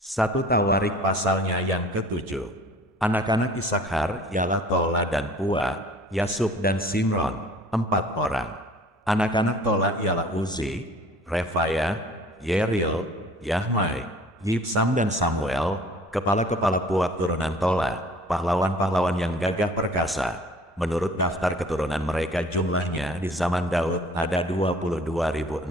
1 Tawarik pasalnya yang ketujuh. Anak-anak Isakhar ialah Tola dan Pua, Yasub dan Simron, 4 orang. Anak-anak Tola ialah Uzi, Refaya, Yeril, Yahmai, Yibsam dan Samuel, kepala-kepala Pua turunan Tola, pahlawan-pahlawan yang gagah perkasa. Menurut daftar keturunan mereka jumlahnya di zaman Daud ada 22.600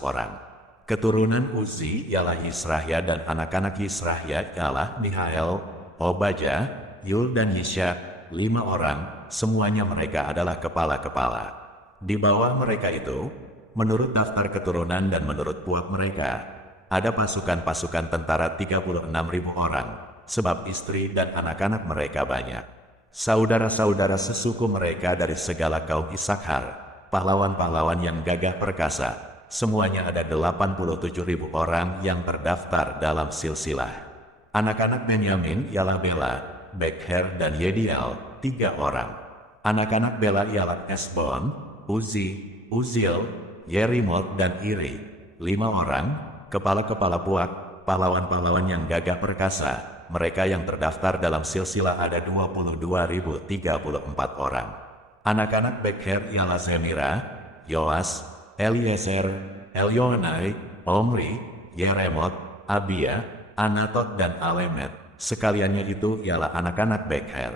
orang. Keturunan Uzi ialah Yisrahya dan anak-anak Yisrahya ialah Mihael, Obadya, Yul dan Yisha, 5 orang, semuanya mereka adalah kepala-kepala. Di bawah mereka itu, menurut daftar keturunan dan menurut puak mereka, ada pasukan-pasukan tentara 36.000 orang, sebab istri dan anak-anak mereka banyak. Saudara-saudara sesuku mereka dari segala kaum Isakhar, pahlawan-pahlawan yang gagah perkasa, semuanya ada 87.000 orang yang terdaftar dalam silsilah. Anak-anak Benyamin ialah Bela, Bekher dan Yedial, 3 orang. Anak-anak Bela ialah Esbon, Uzi, Uzil, Yerimot dan Iri, 5 orang, kepala-kepala puak, pahlawan-pahlawan yang gagah perkasa. Mereka yang terdaftar dalam silsilah ada 22.034 orang. Anak-anak Bekher ialah Zemira, Yoas, Eliezer, Elionai, Omri, Yeremot, Abia, Anatot dan Alemet. Sekaliannya itu ialah anak-anak Bekher.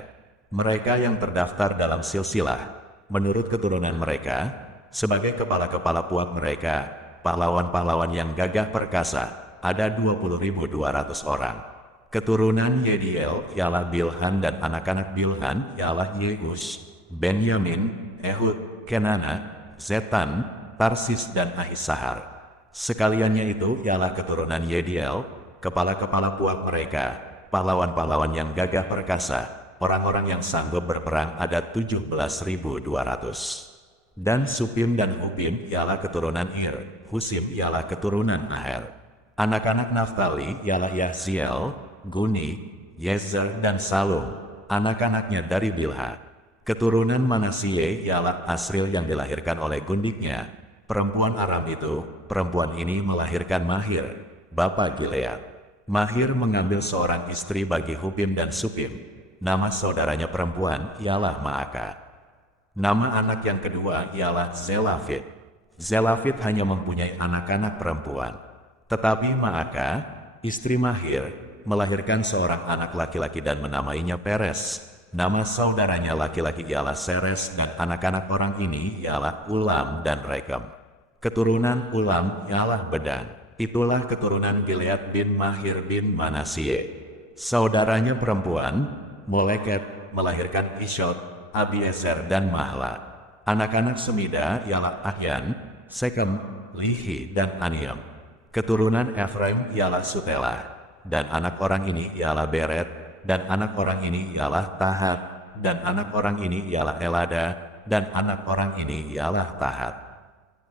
Mereka yang terdaftar dalam silsilah, menurut keturunan mereka, sebagai kepala-kepala puak mereka, pahlawan-pahlawan yang gagah perkasa, ada 20.200 orang. Keturunan Yediel ialah Bilhan dan anak-anak Bilhan ialah Yeus, Benyamin, Ehud, Kenana, Zetan, Tarsis dan Ahisahar. Sekaliannya itu ialah keturunan Yediel, kepala-kepala puak mereka, pahlawan-pahlawan yang gagah perkasa, orang-orang yang sanggup berperang ada 17.200. Dan Supim dan Hupim ialah keturunan Ir, Husim ialah keturunan Aher. Anak-anak Naftali ialah Yahziel, Guni, Yezer dan Salum, anak-anaknya dari Bilha. Keturunan Manasye ialah Asril yang dilahirkan oleh gundiknya, perempuan Aram itu. Perempuan ini melahirkan Mahir, bapa Gilead. Mahir mengambil seorang istri bagi Hupim dan Supim. Nama saudaranya perempuan ialah Maaka. Nama anak yang kedua ialah Zelafit. Zelafit hanya mempunyai anak-anak perempuan. Tetapi Maaka, istri Mahir, melahirkan seorang anak laki-laki dan menamainya Peres. Nama saudaranya laki-laki ialah Seres dan anak-anak orang ini ialah Ulam dan Rekem. Keturunan Ulam ialah Bedan. Itulah keturunan Gilead bin Mahir bin Manasye. Saudaranya perempuan, Moleket, melahirkan Ishot, Abiezer dan Mahla. Anak-anak Semida ialah Ahyan, Sekem, Lihi dan Aniam. Keturunan Efraim ialah Sutelah. Dan anak orang ini ialah Beret, dan anak orang ini ialah Tahat, dan anak orang ini ialah Elada, dan anak orang ini ialah Tahat.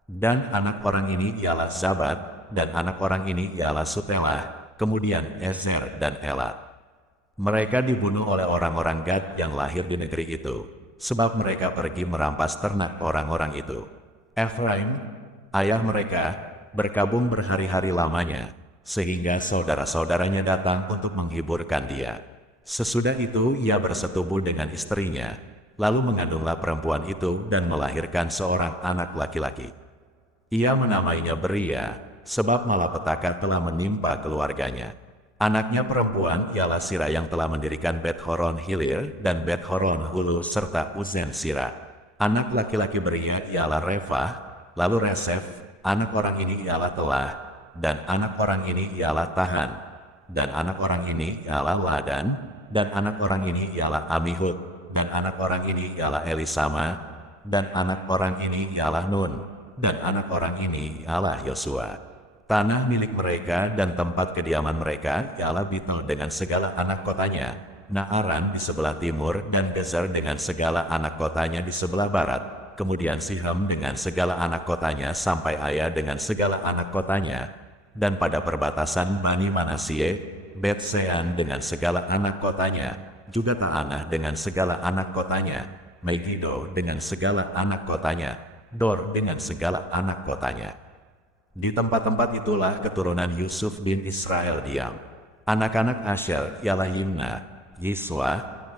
Dan anak orang ini ialah Zabat, dan anak orang ini ialah Sutelah, kemudian Ezer dan Elad. Mereka dibunuh oleh orang-orang Gad yang lahir di negeri itu, sebab mereka pergi merampas ternak orang-orang itu. Efraim, ayah mereka, berkabung berhari-hari lamanya, sehingga saudara-saudaranya datang untuk menghiburkan dia. Sesudah itu ia bersetubuh dengan istrinya, lalu mengandunglah perempuan itu dan melahirkan seorang anak laki-laki. Ia menamainya Beria, sebab malapetaka telah menimpa keluarganya. Anaknya perempuan ialah Sira yang telah mendirikan Bet-Horon Hilir dan Bet-Horon Hulu serta Uzen Sira. Anak laki-laki Beria ialah Refah, lalu Resef, anak orang ini ialah Telah, dan anak orang ini ialah Tahan, dan anak orang ini ialah Ladan, dan anak orang ini ialah Amihud, dan anak orang ini ialah Elisama, dan anak orang ini ialah Nun, dan anak orang ini ialah Yosua. Tanah milik mereka dan tempat kediaman mereka ialah Bitol dengan segala anak kotanya, Naaran di sebelah timur, dan Gezer dengan segala anak kotanya di sebelah barat, kemudian Sihem dengan segala anak kotanya sampai Aya dengan segala anak kotanya. Dan pada perbatasan Bani Manasye, Bet-Sean dengan segala anak kotanya, juga Ta'anah dengan segala anak kotanya, Megiddo dengan segala anak kotanya, Dor dengan segala anak kotanya. Di tempat-tempat itulah keturunan Yusuf bin Israel diam. Anak-anak Asher ialah Yimna, Yiswa,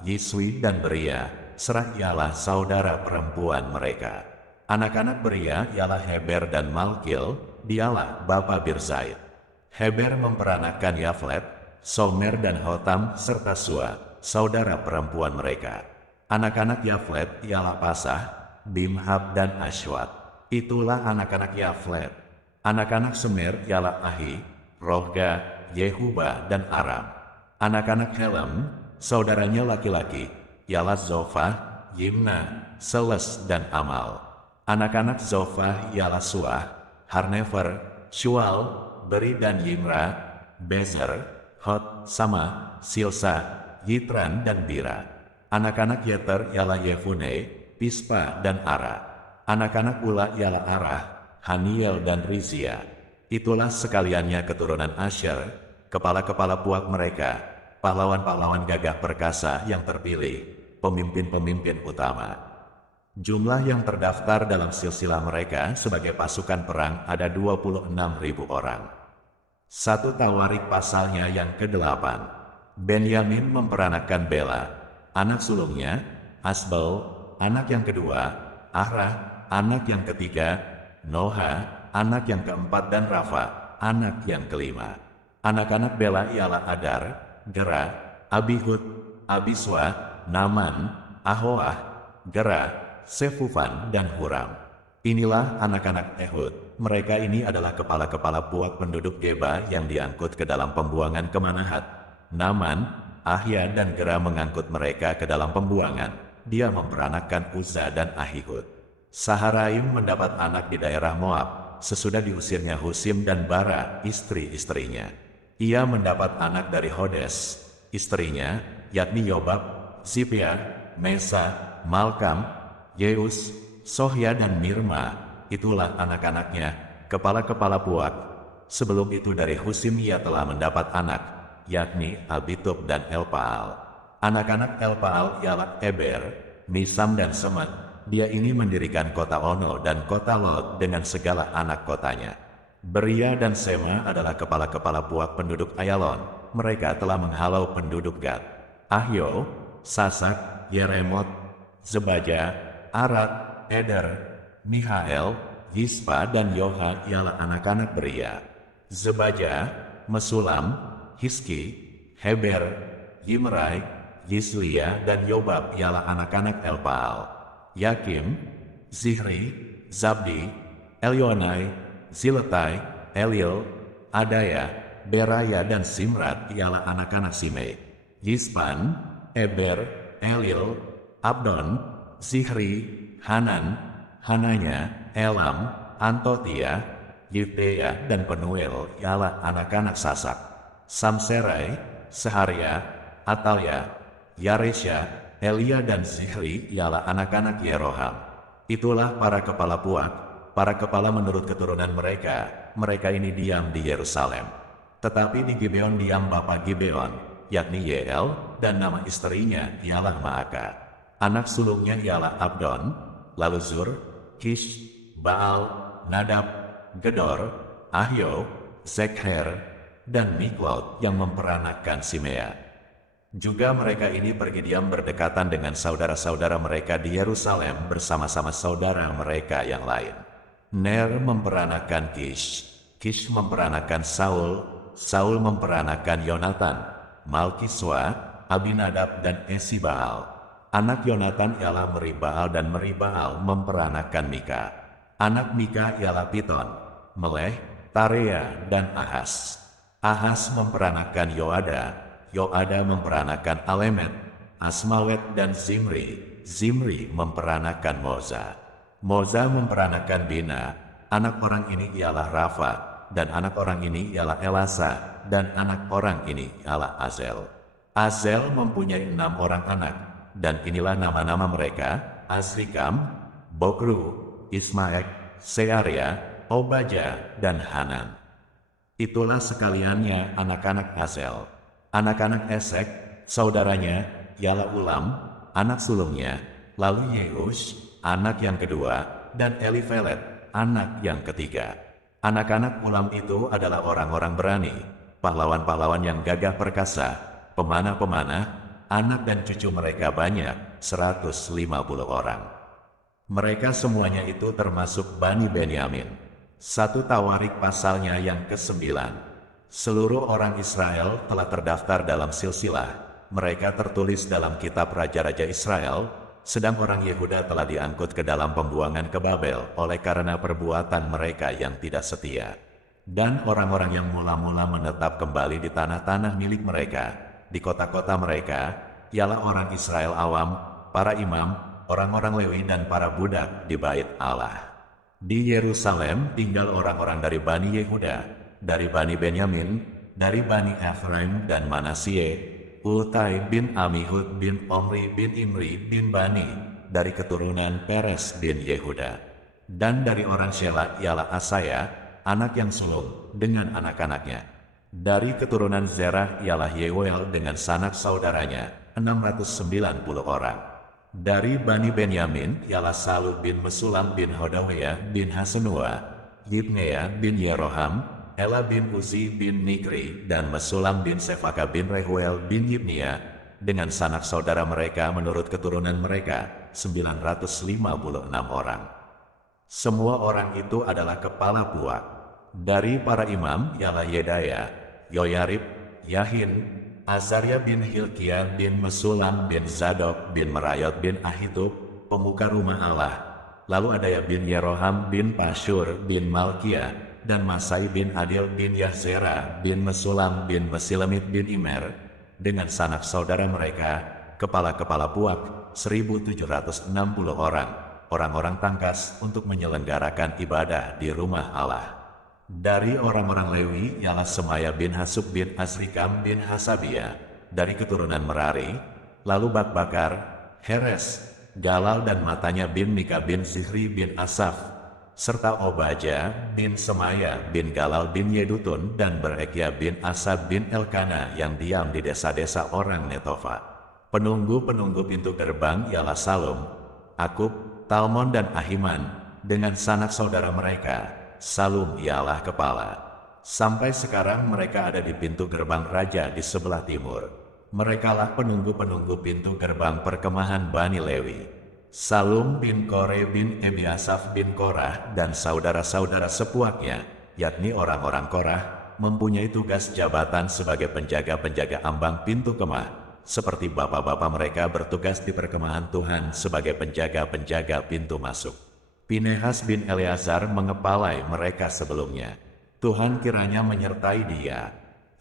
Yiswi dan Beria, Serah ialah saudara perempuan mereka. Anak-anak Beria ialah Heber dan Malkil, dialah bapa Birzaid. Heber memperanakan Yaflet, Somer dan Hotam serta Sua, saudara perempuan mereka. Anak-anak Yaflet ialah Pasah, Bimhab dan Ashwat. Itulah anak-anak Yaflet. Anak-anak Semer ialah Ahi, Rohga, Yehuba dan Aram. Anak-anak Helem, saudaranya laki-laki, ialah Zofah, Yimna, Seles dan Amal. Anak-anak Zofah ialah Suah, Harnefer, Shual, Beri dan Yimra, Bezer, Hot, Sama, Silsa, Yitran dan Bira. Anak-anak Yeter ialah Yefune, Pispa dan Ara. Anak-anak Ula ialah Arah, Haniel dan Rizia. Itulah sekaliannya keturunan Asher, kepala-kepala puak mereka, pahlawan-pahlawan gagah perkasa yang terpilih, pemimpin-pemimpin utama. Jumlah yang terdaftar dalam silsilah mereka sebagai pasukan perang ada 26.000 orang. 1 Tawarik pasalnya yang ke-8. Benyamin memperanakan Bela, anak sulungnya, Asbel, anak yang kedua, Arah, anak yang ketiga, Noha, anak yang keempat dan Rafa, anak yang kelima. Anak-anak Bela ialah Adar, Gera, Abihud, Abiswa, Naman, Ahoah, Gera, Sefufan, dan Huram. Inilah anak-anak Ehud. Mereka ini adalah kepala-kepala puak penduduk Geba yang diangkut ke dalam pembuangan ke Manahat. Naman, Ahya, dan Gera mengangkut mereka ke dalam pembuangan. Dia memperanakan Uzza dan Ahihud. Saharaim mendapat anak di daerah Moab, sesudah diusirnya Husim dan Bara, istri-istrinya. Ia mendapat anak dari Hodes, istrinya, yakni Yobab, Zipia, Mesa, Malkam, Yeus, Sohya dan Mirma. Itulah anak-anaknya, kepala-kepala puak. Sebelum itu dari Husim ia telah mendapat anak, yakni Abitub dan Elpaal. Anak-anak Elpaal ialah Eber, Misam dan Semet. Dia ini mendirikan kota Ono dan kota Lod dengan segala anak kotanya. Beria dan Sema adalah kepala-kepala puak penduduk Ayalon. Mereka telah menghalau penduduk Gad. Ahyo, Sasak, Yeremot, Zebaja, Arad, Eder, Mihael, Yispa dan Yoha ialah anak-anak Beria. Zebaja, Mesulam, Hiski, Heber, Yimrai, Yislia dan Yobab ialah anak-anak Elpaal. Yakim, Zihri, Zabdi, Elionai, Ziletai, Elil, Adaya, Beraya dan Simrat ialah anak-anak Simei. Yispan, Eber, Elil, Abdon, Zihri, Hanan, Hananya, Elam, Antotia, Yifdeya dan Penuel ialah anak-anak Sasak. Samserai, Seharia, Atalia, Yaresya, Elia dan Zihri ialah anak-anak Yeroham. Itulah para kepala puak, para kepala menurut keturunan mereka. Mereka ini diam di Yerusalem. Tetapi di Gibeon diam bapa Gibeon, yakni Yeel, dan nama istrinya ialah Maaka. Anak sulungnya ialah Abdon, lalu Zur, Kish, Baal, Nadab, Gedor, Ahyo, Zekher, dan Miklot yang memperanakan Simea. Juga mereka ini pergi diam berdekatan dengan saudara-saudara mereka di Yerusalem bersama-sama saudara mereka yang lain. Ner memperanakan Kish, Kish memperanakan Saul, Saul memperanakan Yonatan, Malkiswa, Abinadab dan Esibaal. Anak Yonatan ialah Meribaal dan Meribaal memperanakan Mika. Anak Mika ialah Piton, Meleh, Tarea dan Ahas. Ahas memperanakan Yoada, Yoada memperanakan Alemet, Asmawet dan Zimri. Zimri memperanakan Moza. Moza memperanakan Bina. Anak orang ini ialah Rafa, dan anak orang ini ialah Elasa, dan anak orang ini ialah Azel. Azel mempunyai 6 orang anak, dan inilah nama-nama mereka: Azrikam, Bokru, Ismaek, Searia, Obaja, dan Hanan. Itulah sekaliannya anak-anak Azel. Anak-anak Esek, saudaranya, ialah Ulam, anak sulungnya, lalu Yehush, anak yang kedua, dan Elifelet, anak yang ketiga. Anak-anak Ulam itu adalah orang-orang berani. pahlawan-pahlawan yang gagah perkasa, pemanah-pemanah, anak dan cucu mereka banyak, 150 orang. Mereka semuanya itu termasuk Bani Benyamin. 1 Tawarik pasalnya yang ke-9. Seluruh orang Israel telah terdaftar dalam silsilah. Mereka tertulis dalam kitab Raja-Raja Israel, sedang orang Yehuda telah diangkut ke dalam pembuangan ke Babel oleh karena perbuatan mereka yang tidak setia. Dan orang-orang yang mula-mula menetap kembali di tanah-tanah milik mereka, di kota-kota mereka, ialah orang Israel awam, para imam, orang-orang Lewi dan para budak di bait Allah. Di Yerusalem tinggal orang-orang dari Bani Yehuda, dari Bani Benyamin, dari Bani Efraim dan Manasye, Ultai bin Amihud bin Omri bin Imri bin Bani, dari keturunan Peres bin Yehuda. Dan dari orang Shela ialah Asaya, anak yang sulung, dengan anak-anaknya. Dari keturunan Zerah ialah Yewel dengan sanak saudaranya, 690 orang. Dari Bani Benyamin ialah Salu bin Mesulam bin Hodawiyah bin Hasenua, Yibnea bin Yeroham, Ela bin Uzi bin Nikri, dan Mesulam bin Sefaka bin Rehuel bin Yibnia, dengan sanak saudara mereka menurut keturunan mereka, 956 orang. Semua orang itu adalah kepala puak. Dari para imam ialah Yedaya, Yoyarib, Yahin, Azaria bin Hilkiah bin Mesulam bin Zadok bin Merayot bin Ahitub, pemuka rumah Allah. Lalu Adaya bin Yeroham bin Pashur bin Malkia, dan Masai bin Adil bin Yahzera bin Mesulam bin Mesilemit bin Imer, dengan sanak saudara mereka, kepala-kepala puak, 1.760 orang, orang-orang tangkas untuk menyelenggarakan ibadah di rumah Allah. Dari orang-orang Lewi ialah Semaya bin Hasub bin Asrikam bin Hasabia, dari keturunan Merari, lalu Bakbakar, Heres, Galal dan matanya bin Mika bin Zihri bin Asaf, serta Obaja bin Semaya bin Galal bin Yedutun dan Berekia bin Asab bin Elkana yang diam di desa-desa orang Netofa. Penunggu-penunggu pintu gerbang ialah Salum, Akub, Talmon dan Ahiman, dengan sanak saudara mereka. Salum ialah kepala. Sampai sekarang mereka ada di pintu gerbang raja di sebelah timur. Merekalah penunggu-penunggu pintu gerbang perkemahan Bani Lewi. Salum bin Kore bin Ebiasaf bin Korah dan saudara-saudara sepuaknya, yakni orang-orang Korah, mempunyai tugas jabatan sebagai penjaga-penjaga ambang pintu kemah, seperti bapak-bapak mereka bertugas di perkemahan Tuhan sebagai penjaga-penjaga pintu masuk. Pinehas bin Eleazar mengepalai mereka sebelumnya. Tuhan kiranya menyertai dia.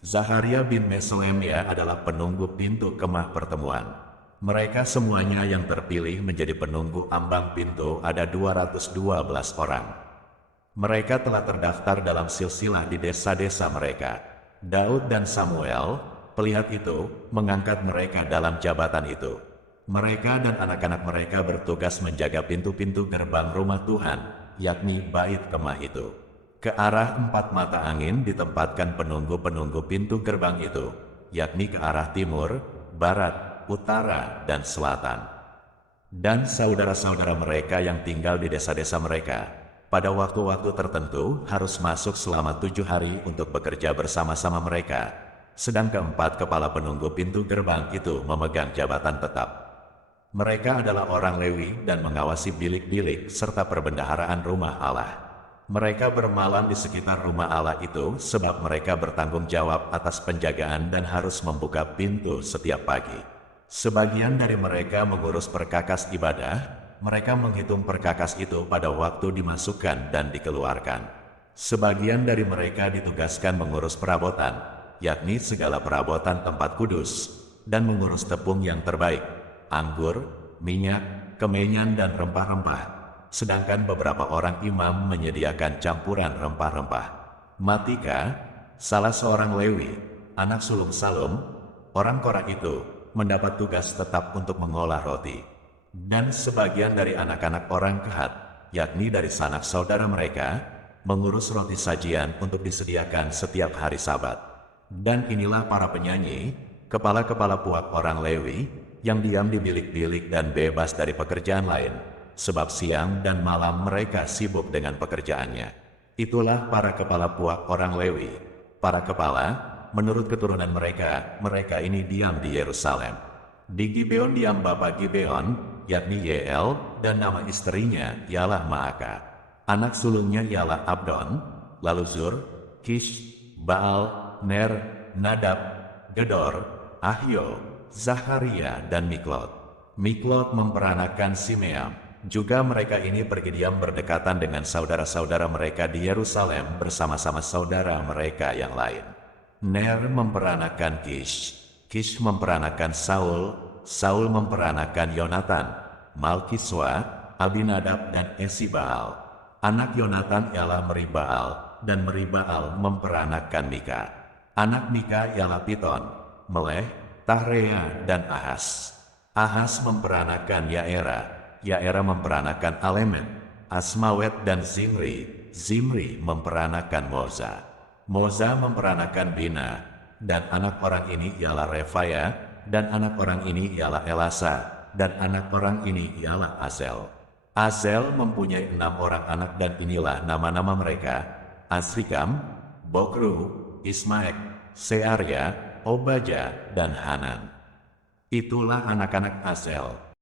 Zaharia bin Meselemia adalah penunggu pintu kemah pertemuan. Mereka semuanya yang terpilih menjadi penunggu ambang pintu ada 212 orang. Mereka telah terdaftar dalam silsilah di desa-desa mereka. Daud dan Samuel, pelihat itu, mengangkat mereka dalam jabatan itu. Mereka dan anak-anak mereka bertugas menjaga pintu-pintu gerbang rumah Tuhan, yakni bait kemah itu. Ke arah 4 mata angin ditempatkan penunggu-penunggu pintu gerbang itu, yakni ke arah timur, barat, utara, dan selatan. Dan saudara-saudara mereka yang tinggal di desa-desa mereka, pada waktu-waktu tertentu harus masuk selama 7 hari untuk bekerja bersama-sama mereka, sedang keempat kepala penunggu pintu gerbang itu memegang jabatan tetap. Mereka adalah orang Lewi dan mengawasi bilik-bilik serta perbendaharaan rumah Allah. Mereka bermalam di sekitar rumah Allah itu sebab mereka bertanggung jawab atas penjagaan dan harus membuka pintu setiap pagi. Sebagian dari mereka mengurus perkakas ibadah, mereka menghitung perkakas itu pada waktu dimasukkan dan dikeluarkan. Sebagian dari mereka ditugaskan mengurus perabotan, yakni segala perabotan tempat kudus, dan mengurus tepung yang terbaik, anggur, minyak, kemenyan dan rempah-rempah. Sedangkan beberapa orang imam menyediakan campuran rempah-rempah. Matika, salah seorang Lewi, anak sulung Salum, orang Korah itu, mendapat tugas tetap untuk mengolah roti. Dan sebagian dari anak-anak orang Kehat, yakni dari sanak saudara mereka, mengurus roti sajian untuk disediakan setiap hari Sabat. Dan inilah para penyanyi, kepala-kepala puak orang Lewi, yang diam di bilik-bilik dan bebas dari pekerjaan lain, sebab siang dan malam mereka sibuk dengan pekerjaannya. Itulah para kepala puak orang Lewi. Para kepala, menurut keturunan mereka, mereka ini diam di Yerusalem. Di Gibeon diam bapak Gibeon, yakni Yeel, dan nama istrinya ialah Maaka. Anak sulungnya ialah Abdon, lalu Zur, Kish, Baal, Ner, Nadab, Gedor, Ahio, Zaharia, dan Miklot. Miklot memperanakan Simeam. Juga mereka ini pergi diam berdekatan dengan saudara-saudara mereka di Yerusalem bersama-sama saudara mereka yang lain. Ner memperanakan Kish, Kish memperanakan Saul, Saul memperanakan Yonatan, Malkiswa, Abinadab, dan Esibaal. Anak Yonatan ialah Meribaal, dan Meribaal memperanakan Mika. Anak Mika ialah Piton, Meleh, Tahrea, dan Ahas. Ahas memperanakan Yaera, Yaera memperanakan Alemet, Asmawet, dan Zimri. Zimri memperanakan Moza. Moza memperanakan Bina, dan anak orang ini ialah Refaya, dan anak orang ini ialah Elasa, dan anak orang ini ialah Azel. Azel mempunyai 6 orang anak, dan inilah nama-nama mereka: Asrikam, Bokru, Ismaek, Searya, Obaja, dan Hanan. Itulah anak-anak Azel.